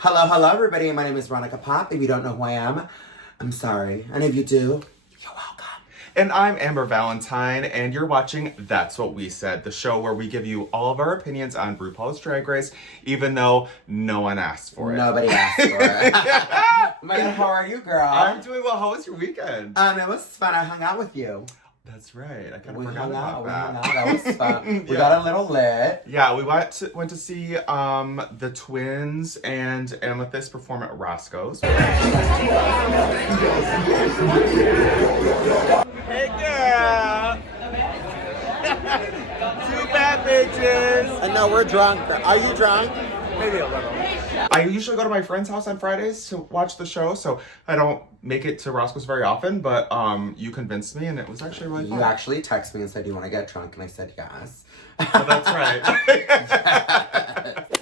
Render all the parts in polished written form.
Hello, hello, everybody. My name is Veronica Pop. If you don't know who I am, I'm sorry. And if you do, you're welcome. And I'm Amber Valentine, and you're watching That's What We Said, the show where we give you all of our opinions on RuPaul's Drag Race, even though no one asked for it. Nobody asked for it. Oh my God, how are you, girl? I'm doing well. How was your weekend? It was fun. I hung out with you. That's right. I kind of We forgot hung about out. that. That was fun. We Yeah. got a little lit. Yeah, we went to see the twins and Amethyst perform at Roscoe's. Hey girl! Two bad bitches! I know we're drunk. Are you drunk? Maybe a little. I usually go to my friend's house on Fridays to watch the show, so I don't make it to Roscoe's very often, but you convinced me and it was actually really fun. You actually texted me and said, do you want to get drunk? And I said, yes. Well, that's right.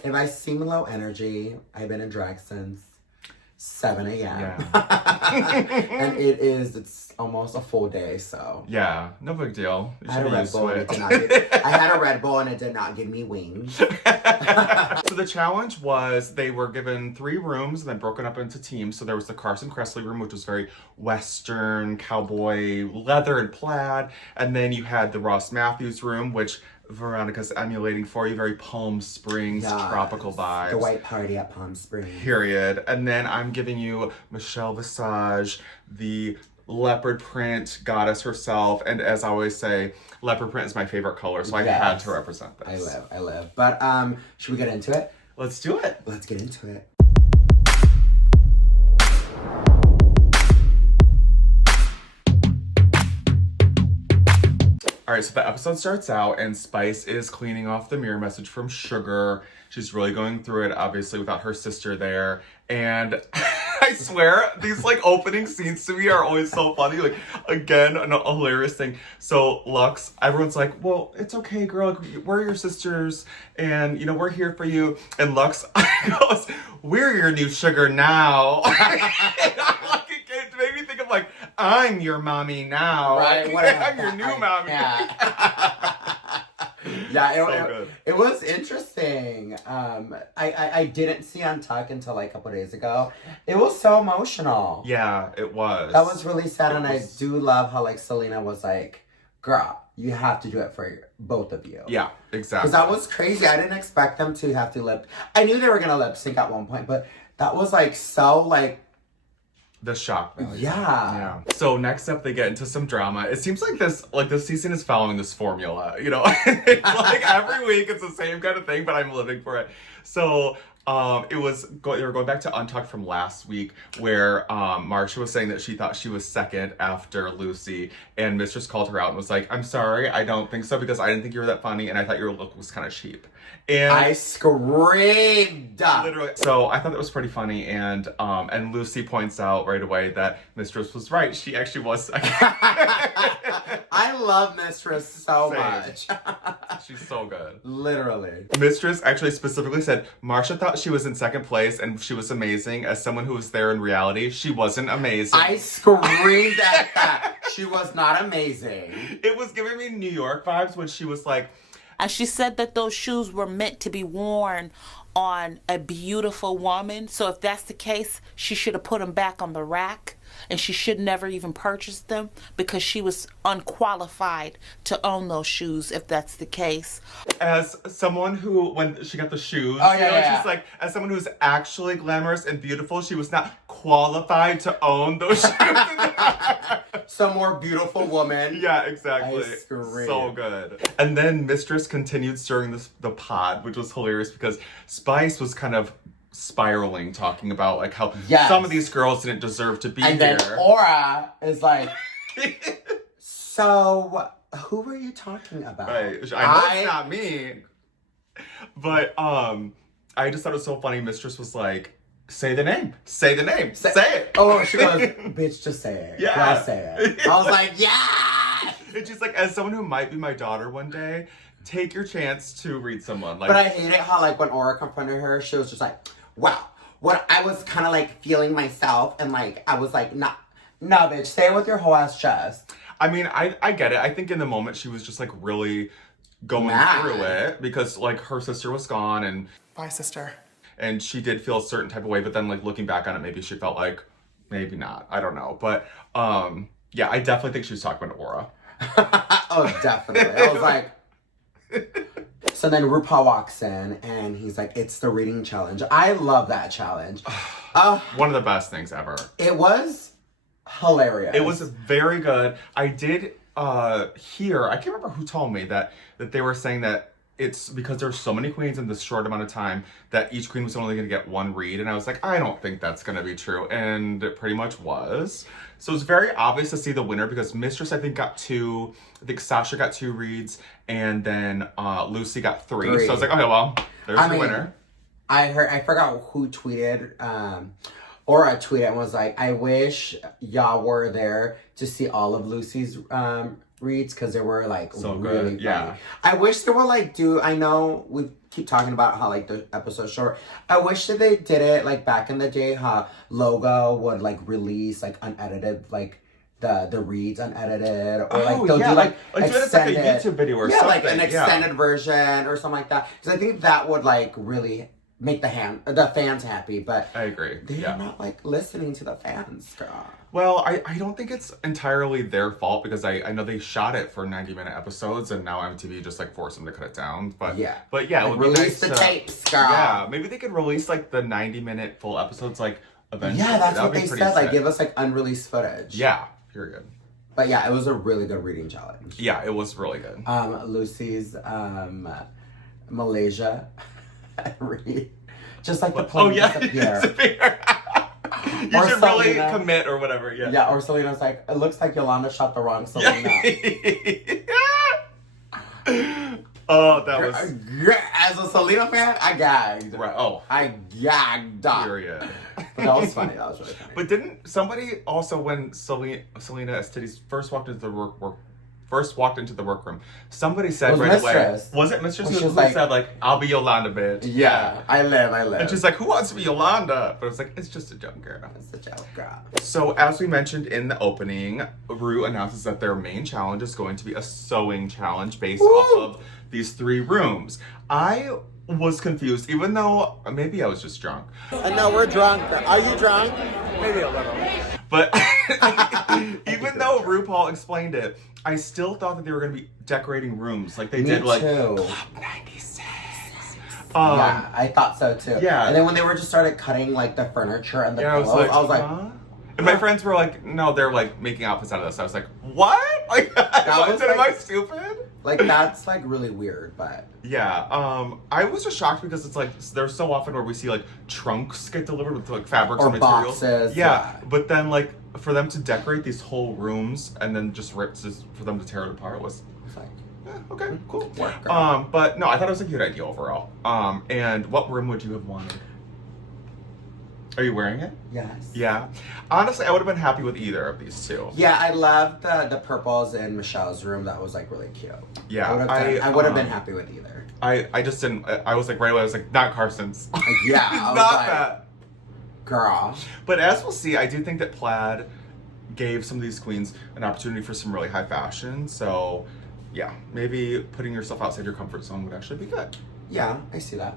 If I seem low energy, I've been in drag since 7 a.m. Yeah. And it's almost a full day, so. Yeah, no big deal. You I had a should be Red used Bull to and it. I had a Red Bull and it did not give me wings. So the challenge was they were given 3 rooms and then broken up into teams. So there was the Carson Kressley room, which was very Western, cowboy, leather and plaid. And then you had the Ross Matthews room, which Veronica's emulating for you, very Palm Springs, Yes. tropical vibes. The white party at Palm Springs. Period. And then I'm giving you Michelle Visage, the leopard print goddess herself. And as I always say, leopard print is my favorite color, so I had to represent this. I live. But should we get into it? Let's do it. Let's get into it. All right, so the episode starts out and Spice is cleaning off the mirror message from Sugar. She's really going through it, obviously, without her sister there. And I swear, these like opening scenes to me are always so funny. Like, again, a hilarious thing. So Lux, everyone's like, well, it's okay, girl. Like, we're your sisters and, you know, we're here for you. And Lux goes, we're your new Sugar now. It made me think of like, I'm your mommy now. Right, I'm your new mommy. Yeah, it was interesting. I didn't see Untucked until like a couple days ago. It was so emotional. Yeah, it was. That was really sad, and I do love how like Selena was like, girl, you have to do it for both of you. Yeah, exactly. Because that was crazy. I didn't expect them to have to lip. I knew they were gonna lip sync at one point, but that was like so like. The shock value. Yeah. So next up, they get into some drama. It seems like this season is following this formula. You know, it's like every week it's the same kind of thing, but I'm living for it. So they were going back to Untucked from last week, where Marcia was saying that she thought she was second after Lucy, and Mistress called her out and was like, "I'm sorry, I don't think so because I didn't think you were that funny, and I thought your look was kind of cheap." And I screamed. Literally. So I thought that was pretty funny, and Lucy points out right away that Mistress was right. She actually was second. I love Mistress so Same. much. She's so good. Literally. Mistress actually specifically said Marcia thought she was in second place and she was amazing. As someone who was there in reality, she wasn't amazing. I screamed at that. She was not amazing. It was giving me New York vibes when she was like, and she said that those shoes were meant to be worn on a beautiful woman. So if that's the case, she should have put them back on the rack. And she should never even purchase them because she was unqualified to own those shoes if that's the case. as someone who, when she got the shoes, she's like, as someone who's actually glamorous and beautiful, she was not qualified to own those shoes. Some more beautiful woman. Yeah, exactly. I screamed. So good. And then Mistress continued stirring the pot, which was hilarious because Spice was kind of spiraling, talking about like how some of these girls didn't deserve to be and here. And then Aura is like, so who were you talking about? Right. I know it's not me. But I just thought it was so funny. Mistress was like, say the name. Say the name. Say it. Oh, she goes, bitch, just say it. Yeah. Just say it. I was like, yeah. And she's like, as someone who might be my daughter one day, take your chance to read someone. Like, but I hated how, like, when Aura confronted her, she was just like, wow. What I was kind of, like, feeling myself, and, like, I was like, nah, bitch, say it with your whole ass chest. I mean, I get it. I think in the moment she was just, like, really going through it because, like, her sister was gone and... Bye, sister. and she did feel a certain type of way, but then like looking back on it, maybe she felt like maybe not. I don't know. But yeah, I definitely think she was talking about Aura. Oh, definitely. I was like, so then RuPaul walks in and he's like, it's the reading challenge. I love that challenge. One of the best things ever. It was hilarious. It was very good. I did hear, I can't remember who told me that they were saying that it's because there's so many queens in this short amount of time that each queen was only going to get one read. And I was like, I don't think that's going to be true. And it pretty much was. So it's very obvious to see the winner because Mistress, I think, got 2. I think Sasha got 2 reads. And then Lucy got 3. So I was like, okay, well, there's the winner. I forgot who tweeted, Aura tweeted and was like, I wish y'all were there to see all of Lucy's reads because they were like so really good. funny. Yeah. I wish they were like, I know we keep talking about how like the episode's short. I wish that they did it like back in the day, how Logo would like release like unedited, like the reads unedited, or like they'll do like extended, like a YouTube video or yeah, something. like an extended version or something like that. Because I think that would like really make the fans happy. But I agree. they're not like listening to the fans, girl. Well, I don't think it's entirely their fault because I know they shot it for 90-minute episodes and now MTV just like forced them to cut it down. But yeah, it would be release nice the tapes, girl. Yeah, maybe they could release like the 90-minute full episodes like eventually. Yeah, that's That'd what they said. Like give us like unreleased footage. Yeah, period. But yeah, it was a really good reading challenge. Yeah, it was really good. Lucy's Malaysia read. Just like the plane disappear. You should really commit or whatever, yeah. Yeah, or Selena's like, it looks like Yolanda shot the wrong Selena. Oh, that was... As a Selena fan, I gagged. Right, oh. I gagged. Period. But that was funny, that was really funny. But didn't somebody also, when Selena Estides first walked into the workroom, somebody said right away, was it Mistress who said like, I'll be Yolanda, bitch. Yeah, I live. And she's like, who wants to be Yolanda? But it's like, it's just a joke, girl. It's a joke, girl. So as we mentioned in the opening, Ru announces that their main challenge is going to be a sewing challenge based off of these 3 rooms. I was confused, even though maybe I was just drunk. And now we're drunk. Are you drunk? Maybe a little. But even though RuPaul explained it, I still thought that they were going to be decorating rooms like they did like Club 96. Yeah, I thought so too. Yeah. And then when they were just started cutting like the furniture and the pillows, I was like, huh? And my friends were like, no, they're like making outfits out of this. I was like, what? Like, am I stupid? Like, that's like really weird, but. Yeah, I was just shocked because it's like, there's so often where we see like trunks get delivered with like fabrics or and materials. Boxes. Yeah, but then like for them to decorate these whole rooms and then just for them to tear it apart was like, okay, cool. But no, I thought it was a good idea overall. And what room would you have wanted? Are you wearing it? Yes. Yeah. Honestly, I would have been happy with either of these 2. Yeah, I loved the purples in Michelle's room. That was like really cute. Yeah. I would have been happy with either. I just didn't, I was like right away, I was like, not Carson's. Yeah. He's I was not like, that. Girl. But as we'll see, I do think that plaid gave some of these queens an opportunity for some really high fashion. So yeah, maybe putting yourself outside your comfort zone would actually be good. Yeah, I see that.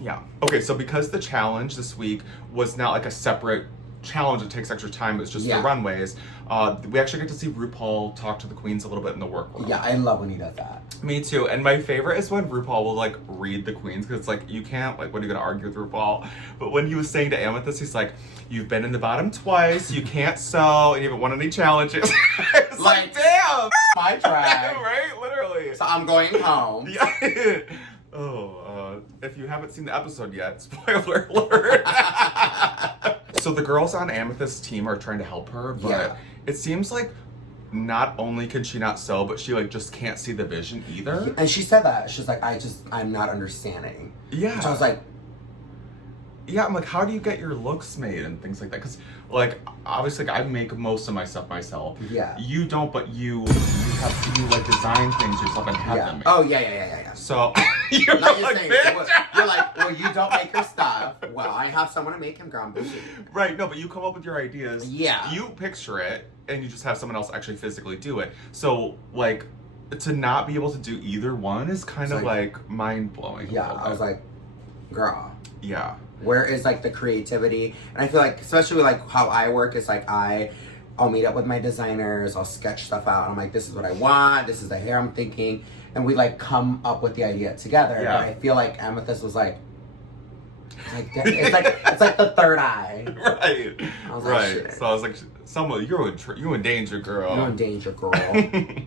Yeah. Okay, so because the challenge this week was not like a separate challenge that takes extra time, it's just the runways, we actually get to see RuPaul talk to the queens a little bit in the workroom. Yeah, I love when he does that. Me too. And my favorite is when RuPaul will like read the queens because it's like, you can't, like, when are you gonna argue with RuPaul? But when he was saying to Amethyst, he's like, you've been in the bottom twice, you can't sew, and you haven't won any challenges. It's like, damn! My track. Right? Literally. So I'm going home. Yeah. If you haven't seen the episode yet, spoiler alert. So the girls on Amethyst's team are trying to help her, but it seems like not only can she not sew, but she like just can't see the vision either. And she said that. She's like, I'm not understanding. Yeah. So I was like, yeah, I'm like, how do you get your looks made and things like that? Because, like, obviously, like, I make most of my stuff myself. Yeah. You don't, but you like design things yourself and have them made. Oh yeah. So you're like, like, you're like, well, you don't make your stuff. Well, I have someone to make him, girl. Right. No, but you come up with your ideas. Yeah. You picture it, and you just have someone else actually physically do it. So like, to not be able to do either one is kind of like mind blowing. Yeah. I was like, girl. Yeah. Where is like the creativity? And I feel like, especially with like how I work, it's like I'll meet up with my designers, I'll sketch stuff out. I'm like, this is what I want, this is the hair I'm thinking, and we like come up with the idea together. Yeah. But I feel like Amethyst was like it's like the third eye. Right. I was like, shit. So I was like, someone, you're in danger, girl. You're in danger, girl.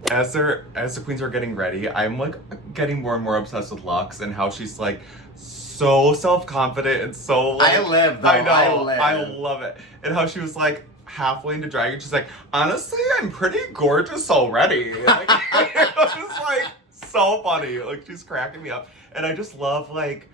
As the queens are getting ready, I'm like getting more and more obsessed with Lux and how she's like so self-confident and so like, I live though. I know. I live. I love it. And how she was like halfway into drag and she's like, honestly, I'm pretty gorgeous already. Like, it was like so funny. Like she's cracking me up. And I just love like,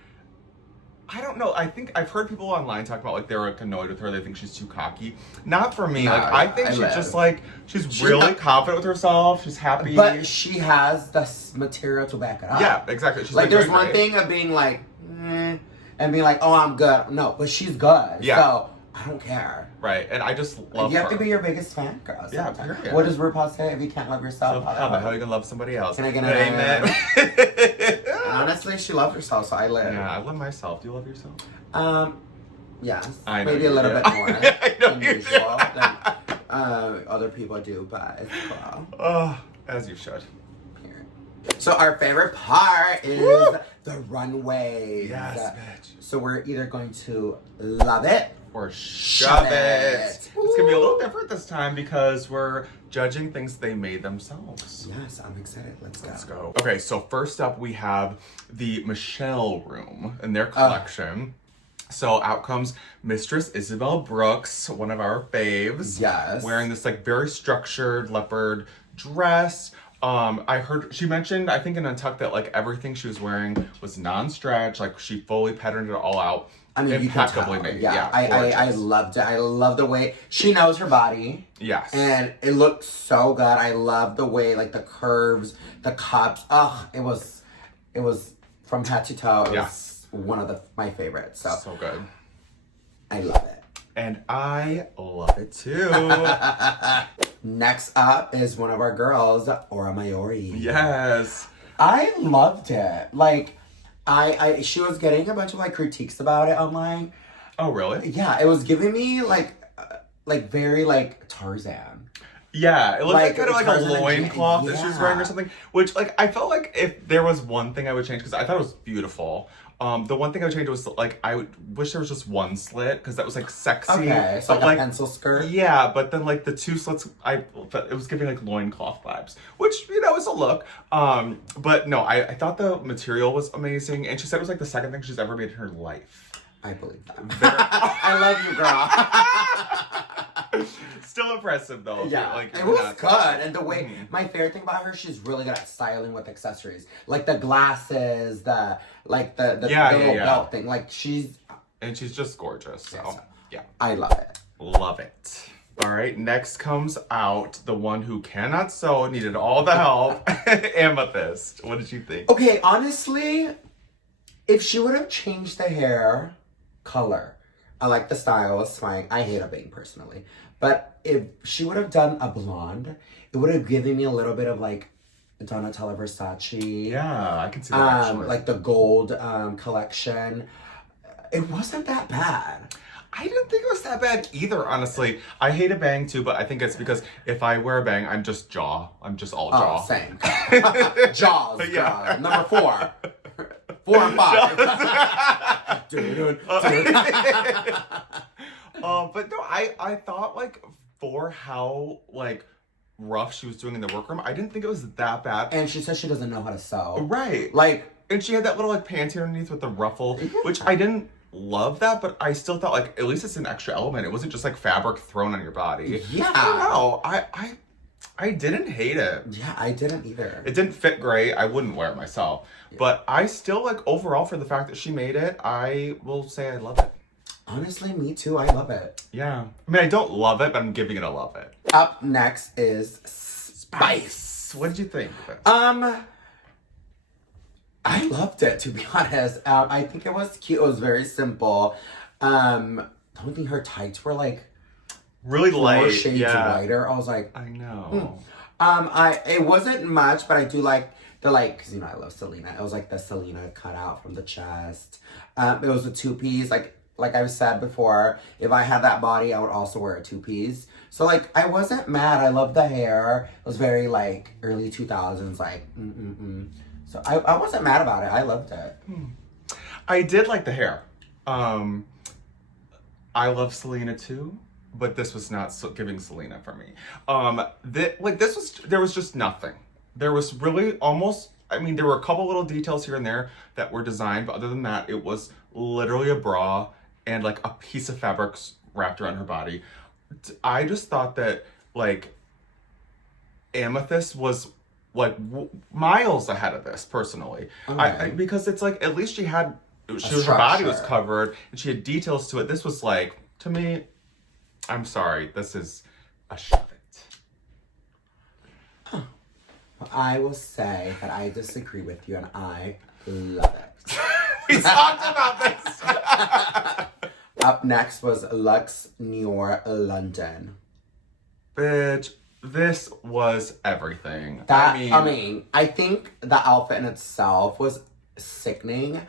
I don't know. I think I've heard people online talk about like they're like annoyed with her. They think she's too cocky. Not for me. No, like I think she's live. just like she's really confident with herself. She's happy. But she has the material to back it up. Yeah, exactly. She's like there's doing one great. thing of being like, and being like, oh, I'm good. No, but she's good. Yeah. So I don't care. Right, and I just love You her. have to be your biggest fan, girl. Yeah, sometimes. period. What does RuPaul say? If you can't love yourself, So how the hell you gonna love somebody else? Can I get an amen? Honestly, she loved herself, so I live. Yeah, I love myself. Do you love yourself? Yes. I know Maybe you a little do. bit more I know than you do. usual than other people do, but it's cool. Oh, as you should. So our favorite part is the runway. Yes, bitch. So we're either going to love it Or shove it. It's gonna be a little different this time because we're judging things they made themselves. Yes, I'm excited. Let's go. Let's go. Okay, so first up we have the Michelle room in their collection. So out comes Mistress Isabel Brooks, one of our faves. Yes. Wearing this like very structured leopard dress. I heard she mentioned, I think in Untucked, that like everything she was wearing was non-stretch, like she fully patterned it all out. I mean, impeccably you can tell. made. Yeah, I gorgeous. loved it. I love the way she knows her body. Yes. And it looked so good. I love the way, like the curves, the cups. Ugh, it was from head to toe. It was one of my favorites. So good. I love it. And I love it too. Next up is one of our girls, Aura Mayori. Yes. I loved it. Like, she was getting a bunch of like critiques about it online. Oh, really? Yeah, it was giving me like very like Tarzan. Yeah, it looked like kind of like a Tarzan and loincloth that she was wearing or yeah. something. Which, like, I felt like if there was one thing I would change, because I thought it was beautiful. The one thing I would change was, like, I wish there was just one slit, because that was, like, sexy. Okay, so But, like a pencil skirt. Yeah, but then, like, the two slits, it was giving, like, loincloth vibes. Which, you know, is a look. But, no, I thought the material was amazing. And she said it was, like, the second thing she's ever made in her life. I believe that. I love you, girl. Still impressive, though. Yeah, Like, it was good. And the way, my favorite thing about her, she's really good at styling with accessories. Like the glasses, the little belt thing. Like And she's just gorgeous, so, Yes. yeah. I love it. Love it. All right, next comes out the one who cannot sew, needed all the help, Amethyst. What did you think? Okay, honestly, if she would have changed the hair color, I like the style, it's fine. I hate a bang personally. But if she would have done a blonde, it would have given me a little bit of like Donatella Versace. Yeah, I can see that actually. Like the gold collection. It wasn't that bad. I didn't think it was that bad either, honestly. I hate a bang too, but I think it's because if I wear a bang, I'm just jaw. I'm just all jaw. Oh, same. Jaws, Yeah. number 4. 4 and 5. Dude. But no, I thought like for how like rough she was doing in the workroom, I didn't think it was that bad. And she says she doesn't know how to sew. Right. Like, and she had that little like panty underneath with the ruffle, which I didn't love that, but I still thought like at least it's an extra element. It wasn't just like fabric thrown on your body. Yeah. I don't know. I didn't hate it. Yeah, I didn't either. It didn't fit great. I wouldn't wear it myself. Yeah. But I still like overall for the fact that she made it, I will say I love it. Honestly, me too. I love it. Yeah. I mean, I don't love it, but I'm giving it a love it. Up next is Spice. What did you think? I loved it, to be honest. I think it was cute. It was very simple. I don't think her tights were like really light. 4 shades lighter. I was like, I know. It wasn't much, but I do like the because you know I love Selena. It was like the Selena cutout from the chest. It was a 2-piece. Like like I've said before, if I had that body, I would also wear a two-piece. So, like, I wasn't mad. I loved the hair. It was very, like, early 2000s, like, So, I wasn't mad about it. I loved it. I did like the hair. I love Selena too, but this was not giving Selena for me. There was just nothing. There was really almost, I mean, there were a couple little details here and there that were designed, but other than that, it was literally a bra and like a piece of fabric wrapped around her body. I just thought that like Amethyst was like miles ahead of this personally. Okay. Because it's like, at least her structure. body was covered and she had details to it. This was like, to me, I'm sorry, this is a shove it. I will say that I disagree with you, and I love it. We talked about this. Up next was Luxe Noir London. Bitch, this was everything. I think the outfit in itself was sickening,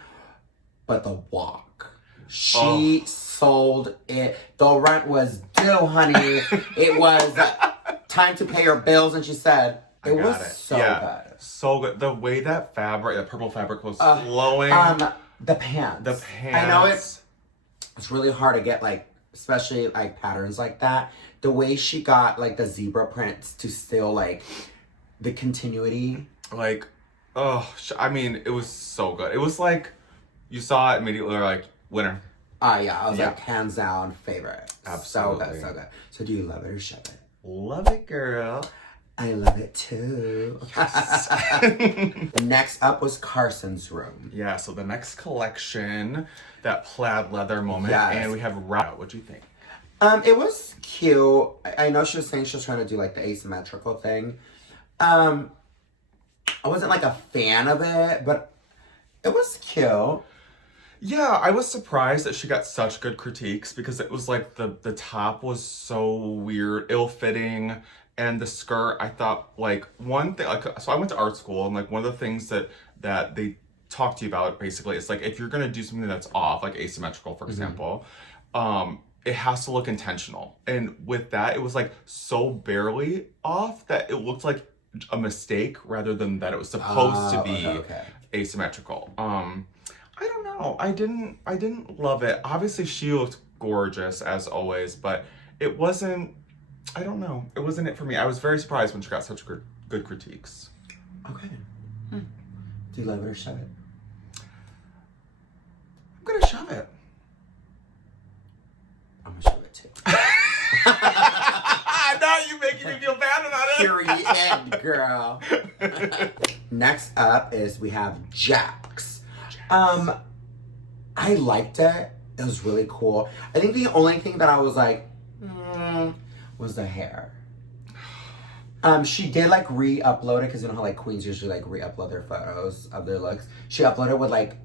but the walk. She sold it. The rent was due, honey. It was time to pay your bills, and she said, it was so good. So good. The way that purple fabric was flowing. The pants. I know it's really hard to get, like, especially, like, patterns like that. The way she got, like, the zebra prints to still, like, the continuity. Like, I mean, it was so good. It was like, you saw it immediately, like, winner. Yeah, I was like, hands down, favorite. Absolutely. So good. So do you love it or shove it? Love it, girl. I love it too. Yes. Next up was Carson's room. Yeah, so the next collection, that plaid leather moment, and we have what do you think? It was cute. I know she was saying she was trying to do like the asymmetrical thing. I wasn't like a fan of it, but it was cute. Yeah, I was surprised that she got such good critiques because it was like the top was so weird, ill-fitting, and the skirt, I thought, like, one thing, like, so I went to art school, and like one of the things that they talk to you about basically is like, if you're gonna do something that's off, like asymmetrical, for example, it has to look intentional. And with that, it was like so barely off that it looked like a mistake rather than that it was supposed to be asymmetrical. I don't know. I didn't love it. Obviously, she looked gorgeous as always, but it wasn't. I don't know. It wasn't it for me. I was very surprised when she got such good critiques. Okay. Do you love it or shove it? I'm gonna shove it. I'm gonna shove it too. Now you making me feel bad about it. Period, girl. Next up is we have Jax. I liked it. It was really cool. I think the only thing that I was like, was the hair. She did like re-upload it because you know how like queens usually like re-upload their photos of their looks. She uploaded with like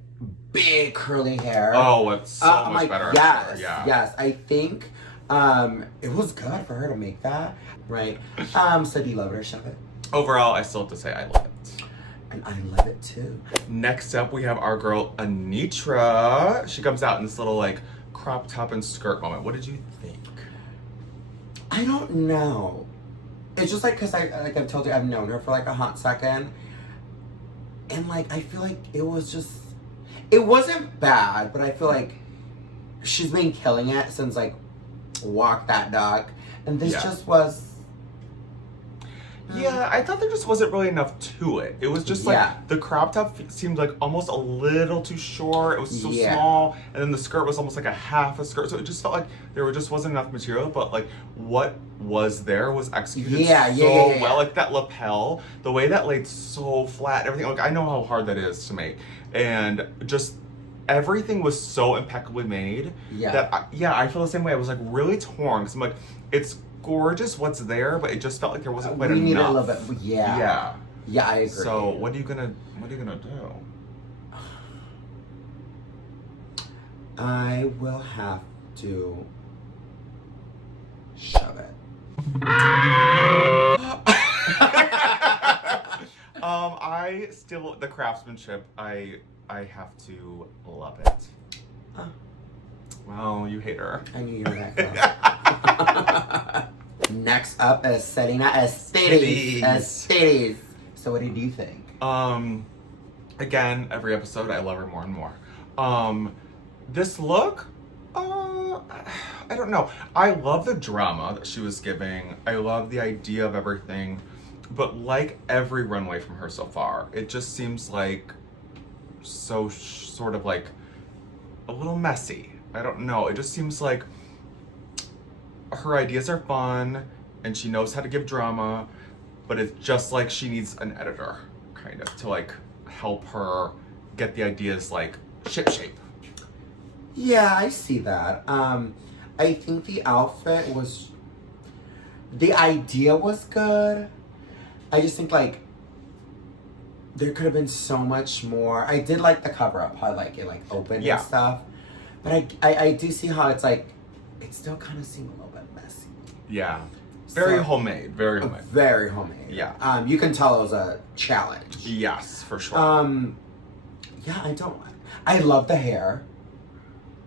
big curly hair. Oh, it's so much like, better. Yes, yeah. yes. I think it was good for her to make that, right? So do you love it or shove it? Overall, I still have to say I love it. And I love it too. Next up, we have our girl Anitra. She comes out in this little like crop top and skirt moment. What did you think? I don't know. It's just like, cause I've told you, I've known her for like a hot second. And like, I feel like it wasn't bad, but I feel like she's been killing it since like Walk That Dog. And this just was. Yeah, I thought there just wasn't really enough to it. It was just like, the crop top seemed like almost a little too short. It was so small. And then the skirt was almost like a half a skirt. So it just felt like there just wasn't enough material. But like what was there was executed so well. Like that lapel, the way that laid so flat, everything. Like I know how hard that is to make. And just everything was so impeccably made that, I feel the same way. I was like really torn. Because I'm like, it's gorgeous what's there, but it just felt like there wasn't quite enough. We needed a little bit. Yeah, I agree. So what are you gonna do? I will have to shove it. I still the craftsmanship. I have to love it. Well, you hate her. I knew you were that girl. Next up is Selena Estes. So what did you think? Again, every episode I love her more and more. This look, I don't know. I love the drama that she was giving. I love the idea of everything. But like every runway from her so far, it just seems like sort of like a little messy. I don't know. It just seems like her ideas are fun and she knows how to give drama, but it's just like she needs an editor kind of to like help her get the ideas like shipshape. Yeah, I see that. I think the idea was good. I just think like there could have been so much more. I did like the cover up, how like it like opened and stuff. But I do see how it's like it still kind of seemed a little bit messy. Yeah. Very homemade. Very homemade. Very homemade. Yeah. You can tell it was a challenge. Yes, for sure. Yeah, I love the hair.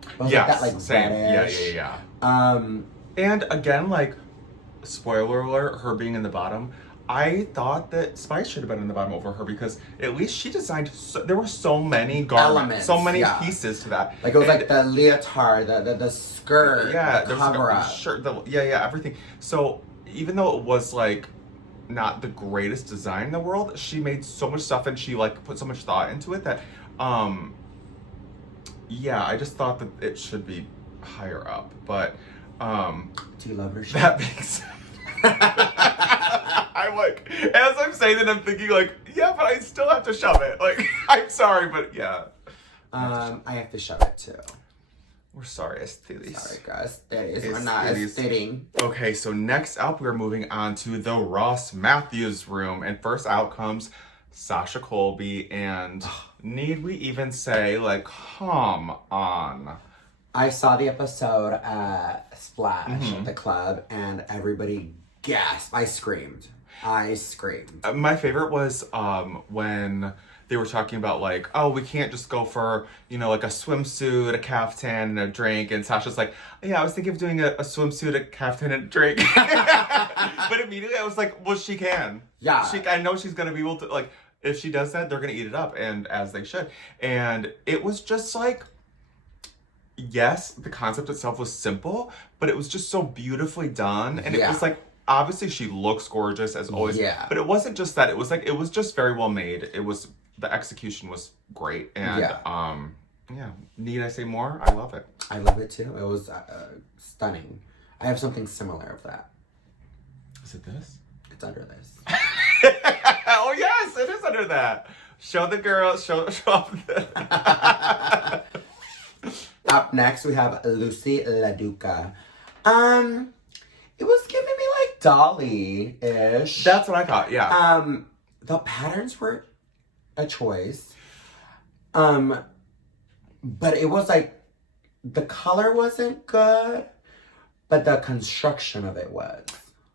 It was yes, like that, like, same. reddish. Yeah. And again, like, spoiler alert, her being in the bottom, I thought that Spice should have been in the bottom over her because at least she designed, there were so many garments, so many pieces to that. Like it was like the leotard, the skirt, the cover up. Shirt, everything. So even though it was like not the greatest design in the world, she made so much stuff and she like put so much thought into it that, yeah, I just thought that it should be higher up. But, do you love her? That makes I'm like, as I'm saying that, I'm thinking like, yeah, but I still have to shove it. Like, I'm sorry, but yeah. I have to shove it too. We're sorry, Estes. Sorry, guys. We're not fitting. Okay, so next up, we're moving on to the Ross Matthews room. And first out comes Sasha Colby. And need we even say, like, come on. I saw the episode at Splash at the club, and everybody gasped. I screamed. My favorite was when they were talking about like, oh, we can't just go for, you know, like a swimsuit, a caftan, and a drink. And Sasha's like, yeah, I was thinking of doing a swimsuit, a caftan, and a drink. But immediately I was like, well, she can. Yeah. I know she's going to be able to, like, if she does that, they're going to eat it up, and as they should. And it was just like, yes, the concept itself was simple, but it was just so beautifully done. And it was like, obviously she looks gorgeous as always. Yeah. But it wasn't just that. It was like, it was just very well made. It was, the execution was great. And need I say more? I love it. I love it too. It was stunning. I have something similar of that. Is it this? It's under this. Oh yes, it is under that. Show the girl, show off the... Up next, we have Lucy LaDuca. It was giving me like Dolly-ish. That's what I thought, yeah. The patterns were a choice. But it was like, the color wasn't good, but the construction of it was.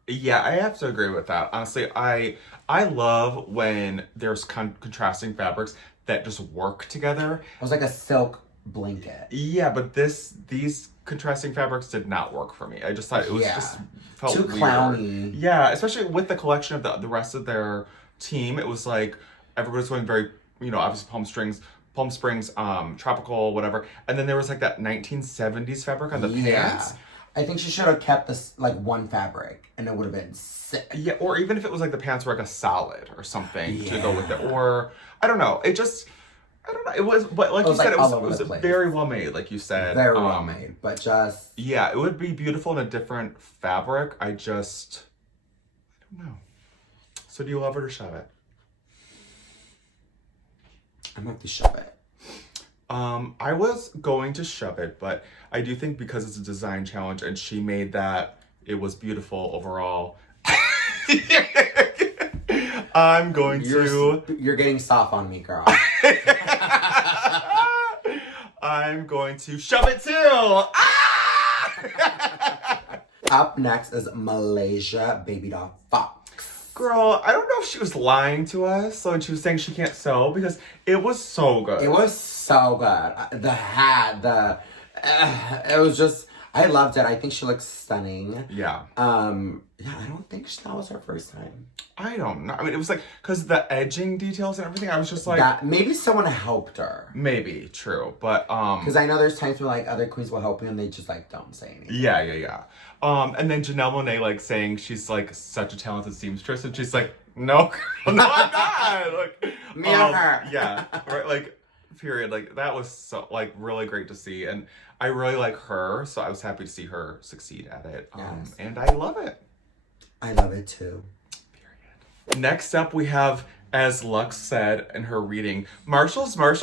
Yeah, I have to agree with that. Honestly, I love when there's contrasting fabrics that just work together. It was like a silk blanket. Yeah, but these contrasting fabrics did not work for me. I just thought it was just felt too weird. Clowny. Yeah, especially with the collection of the rest of their team. It was like everybody's going very, you know, obviously Palm Springs, tropical, whatever. And then there was like that 1970s fabric on the pants. I think she should have kept this like one fabric and it would have been sick. Yeah, or even if it was like the pants were like a solid or something to go with it. Or I don't know. It just, I don't know. It was, but like you said, it was very well made, like you said. Very well made, but just... Yeah, it would be beautiful in a different fabric. I don't know. So do you love it or shove it? I'm going to have to shove it. I was going to shove it, but I do think because it's a design challenge and she made that, it was beautiful overall. I'm going to... You're getting soft on me, girl. I'm going to shove it too! Ah! Up next is Malaysia Baby Doll Fox. Girl, I don't know if she was lying to us so when she was saying she can't sew because it was so good. It was so good. The hat, It was just, I loved it. I think she looks stunning. Yeah. Yeah, I don't think that was her first time. I don't know. I mean, it was like, because the edging details and everything, I was just like... That, maybe someone helped her. Maybe, true. But, because I know there's times where, like, other queens will help you and they just, like, don't say anything. Yeah. And then Janelle Monáe, like, saying she's, like, such a talented seamstress. And she's like, no, I'm not. Like, Me and her. Yeah. Right, like, period. Like, that was so, like, really great to see. And I really like her, so I was happy to see her succeed at it. Yes. And I love it. I love it, too. Next up, we have, as Lux said in her reading, Marshalls. I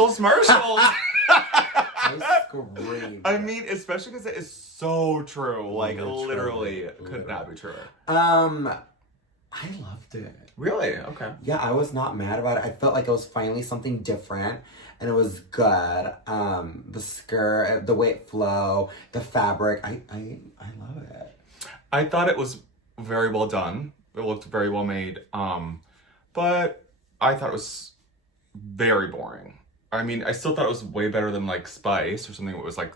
screamed. I mean, especially because it is so true. Like, literally could not be truer. I loved it. Really? Okay. Yeah, I was not mad about it. I felt like it was finally something different, and it was good. The skirt, the way it flowed, the fabric. I love it. I thought it was very well done. It looked very well made. But I thought it was very boring. I mean, I still thought it was way better than like Spice or something that was like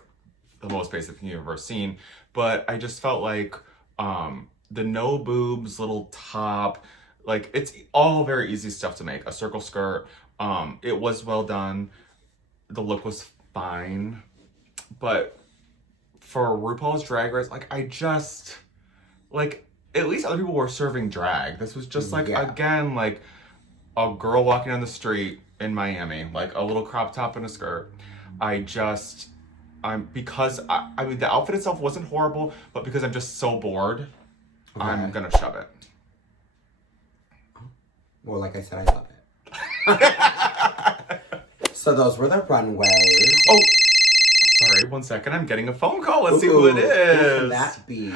the most basic thing you've ever seen. But I just felt like the no boobs little top, like it's all very easy stuff to make. A circle skirt. It was well done. The look was fine. But for RuPaul's Drag Race, like I just like at least other people were serving drag. This was just like again like a girl walking down the street in Miami, like a little crop top and a skirt. I mean, the outfit itself wasn't horrible, but because I'm just so bored, I'm gonna shove it. Well, like I said, I love it. So those were the runways. Oh, sorry, 1 second. I'm getting a phone call. Let's see who it is. Who can that be?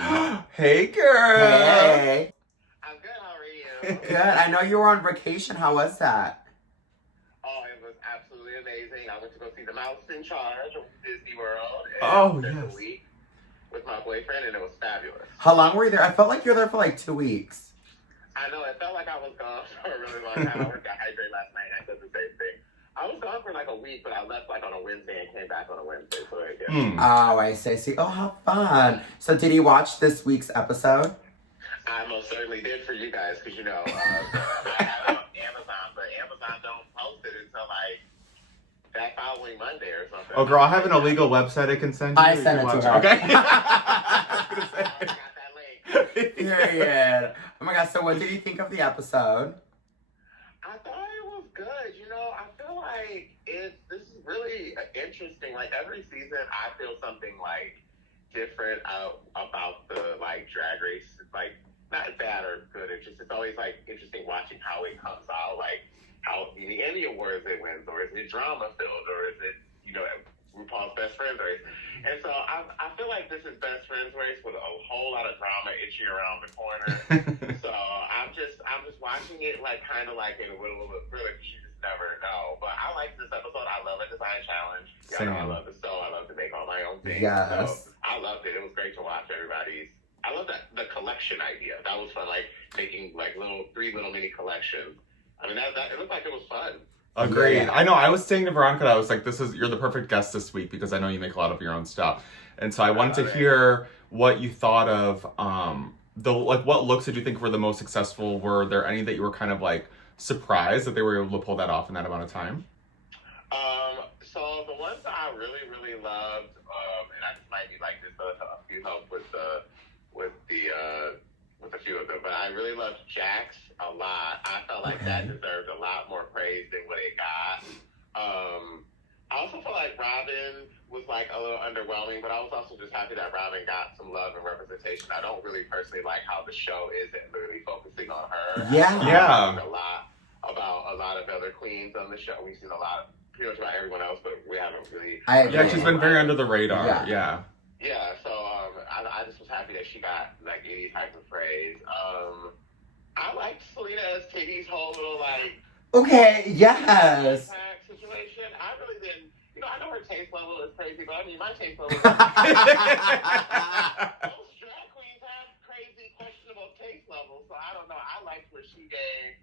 Hey, girl. Hey. I'm good. How are you? Good. I know you were on vacation. How was that? Oh, it was absolutely amazing. I went to go see The Mouse in Charge of Disney World. Oh, spent yes. a week with my boyfriend, and it was fabulous. How long were you there? I felt like you were there for like 2 weeks. I know. It felt like I was gone for a really long time. I worked at Hydrate last night, and I said the same thing. I was gone for like a week, but I left like on a Wednesday and came back on a Wednesday. So Oh, I see. Oh, how fun. So did you watch this week's episode? I most certainly did for you guys, because I have it on Amazon, but Amazon don't post it until like that following Monday or something. Oh, girl, I have an illegal website I can send you. I sent it to her. Okay. I got that link. Period. Oh my god, so what did you think of the episode? I thought it was good. I feel like this is really interesting. Like every season, I feel something like different about the like Drag Race. Like not bad or good. It's always like interesting watching how it comes out. Like how any awards it wins, or is it drama filled, or is it RuPaul's Best Friends race? And so I feel like this is Best Friends race with a whole lot of drama itching around the corner. So I'm just watching it like kind of like in a little thriller, because you just never know. But I like this episode. I love a design challenge. I love the show. I love to make all my own things. Yes. So I loved it. It was great to watch everybody's. I love the collection idea. That was fun, like making like three little mini collections. I mean, that it looked like it was fun. Agreed. Yeah. I know. I was saying to Veronica, I was like, you're the perfect guest this week, because I know you make a lot of your own stuff. And so I wanted to hear what you thought of what looks did you think were the most successful? Were there any that you were kind of like surprised that they were able to pull that off in that amount of time? So the ones that I really, really loved, and I just might be like this a few help with a few of them, but I really loved Jax a lot. I felt like that deserved a lot more praise than what it got. I also felt like Robin was like a little underwhelming, but I was also just happy that Robin got some love and representation. I don't really personally like how the show isn't really focusing on her. Yeah. I've a lot about a lot of other queens on the show. We've seen a lot, pretty much about everyone else, but we haven't really. Yeah, she's been very under the radar. Yeah. Yeah, so I just was happy that she got like any type of praise. I liked Selena Titty's whole little like yes. situation. I really didn't. I know her taste level is crazy, but I mean my taste level. Most drag queens have crazy, questionable taste levels, so I don't know. I liked what she gave.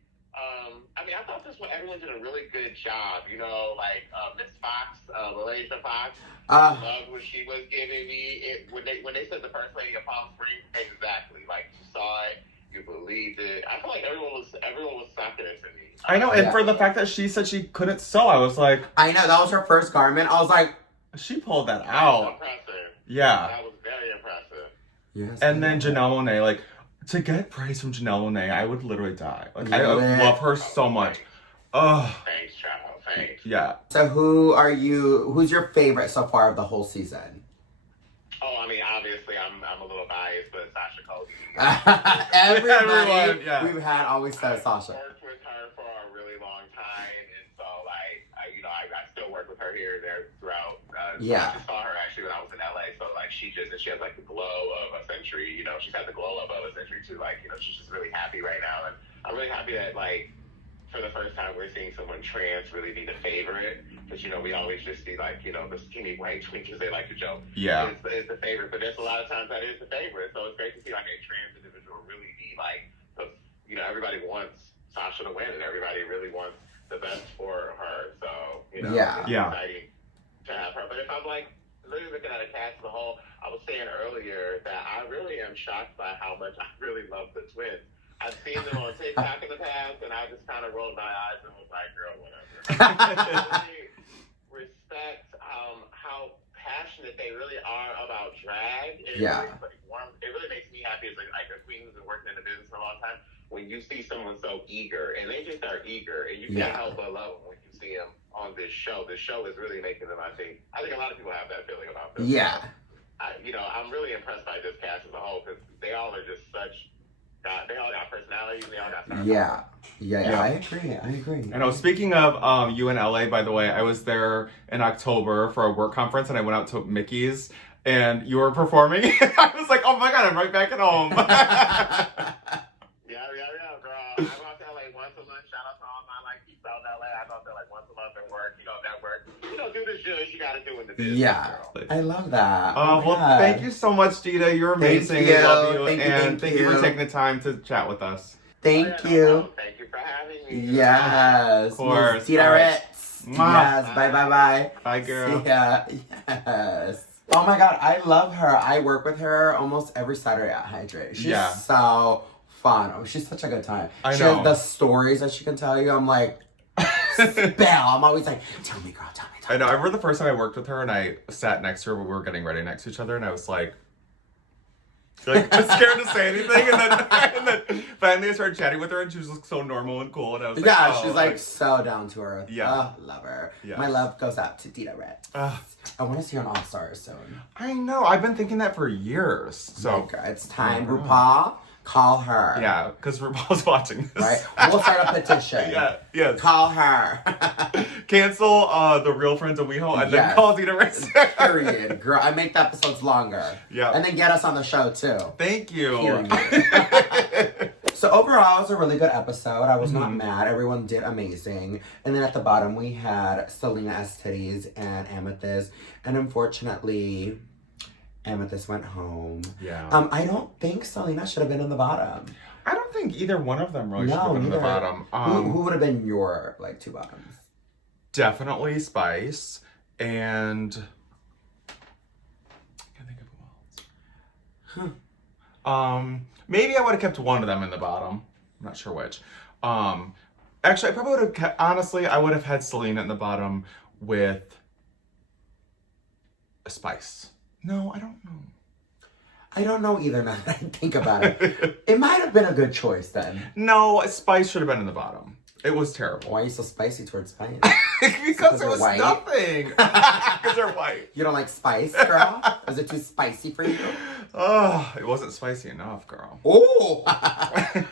I thought the everyone did a really good job. You know, like Miss Fox, Malaysia Fox. Uh, Loved what she was giving me. When they said the first lady of Palm Springs, exactly. Like you saw it, you believed it. I feel like everyone was sucking it to me. I know, and for the fact that she said she couldn't sew, I was like, I know, that was her first garment. I was like, she pulled that That was out. impressive. Yeah. That was very impressive. yes. And then Janelle Monáe, like, to get praise from Janelle Monáe, I would literally die. Like, I Lit. love her so much. Oh, Thanks, child. Thanks. yeah. So who's your favorite so far of the whole season? Oh, I mean, obviously, I'm a little biased, but Sasha Cody. Everybody Everyone, yeah. we've had always said Sasha. I worked with her for a really long time, and so, like, I still work with her here and there throughout. Yeah. I just saw her, actually, when I was in LA, so, like, she has, like, the glow of a century, you know, she's had the glow up of a century, too, like, you know, she's just really happy right now, and I'm really happy that, like, for the first time, we're seeing someone trans really be the favorite. Because, you know, we always just see, like, you know, the skinny white twink, as they like to joke, Yeah. is the favorite. But there's a lot of times that is the favorite. So it's great to see, like, a trans individual really be, like, you know, everybody wants Sasha to win, and everybody really wants the best for her. So, you know, Yeah. it's exciting to have her. But if I'm, like, literally looking at a cast as a whole, I was saying earlier that I really am shocked by how much I really love the twins. I've seen them on TikTok in the past, and I just kind of rolled my eyes and was like, girl, whatever. I really respect how passionate they really are about drag. And Yeah. It really makes me happy as like a queen who's been working in the business for a long time when you see someone so eager, and they just are eager, and you can't help but love them when you see them on this show. This show is really making them, I think a lot of people have that feeling about them. Yeah. I'm really impressed by this cast as a whole, because they all are just they all got personalities, they all got style. Yeah, I agree. I know, speaking of you in LA, by the way, I was there in October for a work conference, and I went out to Mickey's, and you were performing. I was like, oh my God, I'm right back at home. Yeah, girl. I go out there like once a month. Shout out to all my like peeps out in LA. I go out there like once a month and work. You know, network. You know, do the shit you gotta do in the business. Yeah, girl. I love that. Well, thank you so much, Dita. You're amazing. Thank you. We love you. Thank you. For taking the time to chat with us. Thank No you. problem. Thank you for having me. Yes. Of course. Tita All right. Ritz. Mwah. Yes. Bye. Bye, girl. Yeah. Yes. Oh my God, I love her. I work with her almost every Saturday at Hydrate. She's so fun. Oh, she's such a good time. I She know. has the stories that she can tell you. I'm like, spell. I'm always like, tell me, girl, tell me. I know. I remember the first time I worked with her, and I sat next to her when we were getting ready next to each other, and I was like I'm scared to say anything, and then finally I started chatting with her, and she was like so normal and cool, and I was like, Yeah, oh, she's like so down to earth. Yeah. Oh, love her. Yeah. My love goes out to Tita Ritz. I want to see her on All Stars soon. I know. I've been thinking that for years. So Like, it's time, RuPaul. Call her. yeah, because RuPaul's watching this. Right? We'll start a petition. Yeah. Yes. Call her. Cancel the Real Friends of WeHo and then Yes. call Dita Ritz. Period. Girl, I make the episodes longer. Yeah. And then get us on the show too. Thank you. Period. So overall, it was a really good episode. I was not Mm-hmm. mad. Everyone did amazing. And then at the bottom, we had Selena S. Titties and Amethyst. And unfortunately, Amethyst went home. Yeah. I don't think Selena should have been in the bottom. I don't think either one of them really should have been in the bottom. Who would have been your like two bottoms? Definitely Spice and I can't think of who else. Maybe I would have kept one of them in the bottom. I'm not sure which. Actually, I probably would have kept. Honestly, I would have had Selena in the bottom with Spice. No, I don't know. I don't know either now that I think about it. It might have been a good choice then. No, Spice should have been in the bottom. It was terrible. Why are you so spicy towards Spice? Because it you're was white? nothing. Because they're white. You don't like spice, girl? Is it too spicy for you? Oh, it wasn't spicy enough, girl. Oh!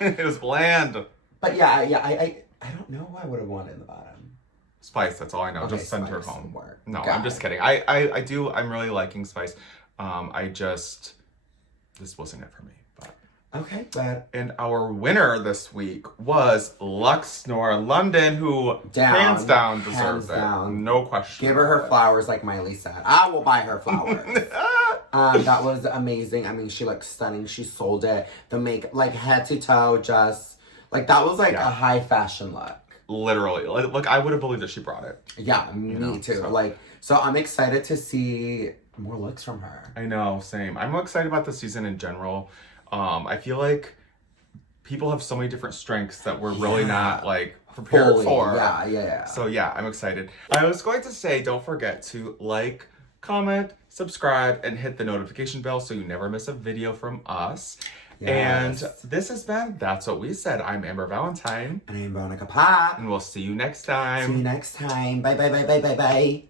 It was bland. But yeah, I don't know who I would have wanted in the bottom. Spice, that's all I know. Okay, just send her Spice home. would work. No, Got I'm just it. kidding. I'm really liking Spice. This wasn't it for me. But Okay, but and our winner this week was Luxnor London, who Down. hands down Hands deserves it. down. No question. give her her about it. flowers like Miley said. I will buy her flowers. That was amazing. I mean, she looked stunning. She sold it. The makeup, like head to toe, just like that was like Yeah. a high fashion look. literally. Like I would have believed that she brought it. Yeah, me know, too. so. Like, so I'm excited to see more looks from her. I know, same. I'm excited about the season in general. I feel like people have so many different strengths that we're really not like prepared Fully, for. Yeah. So yeah, I'm excited. I was going to say, don't forget to like, comment, subscribe, and hit the notification bell so you never miss a video from us. Yes. And this has been That's What We Said. I'm Amber Valentine. And I'm Veronica Pop. And we'll see you next time. See you next time. Bye.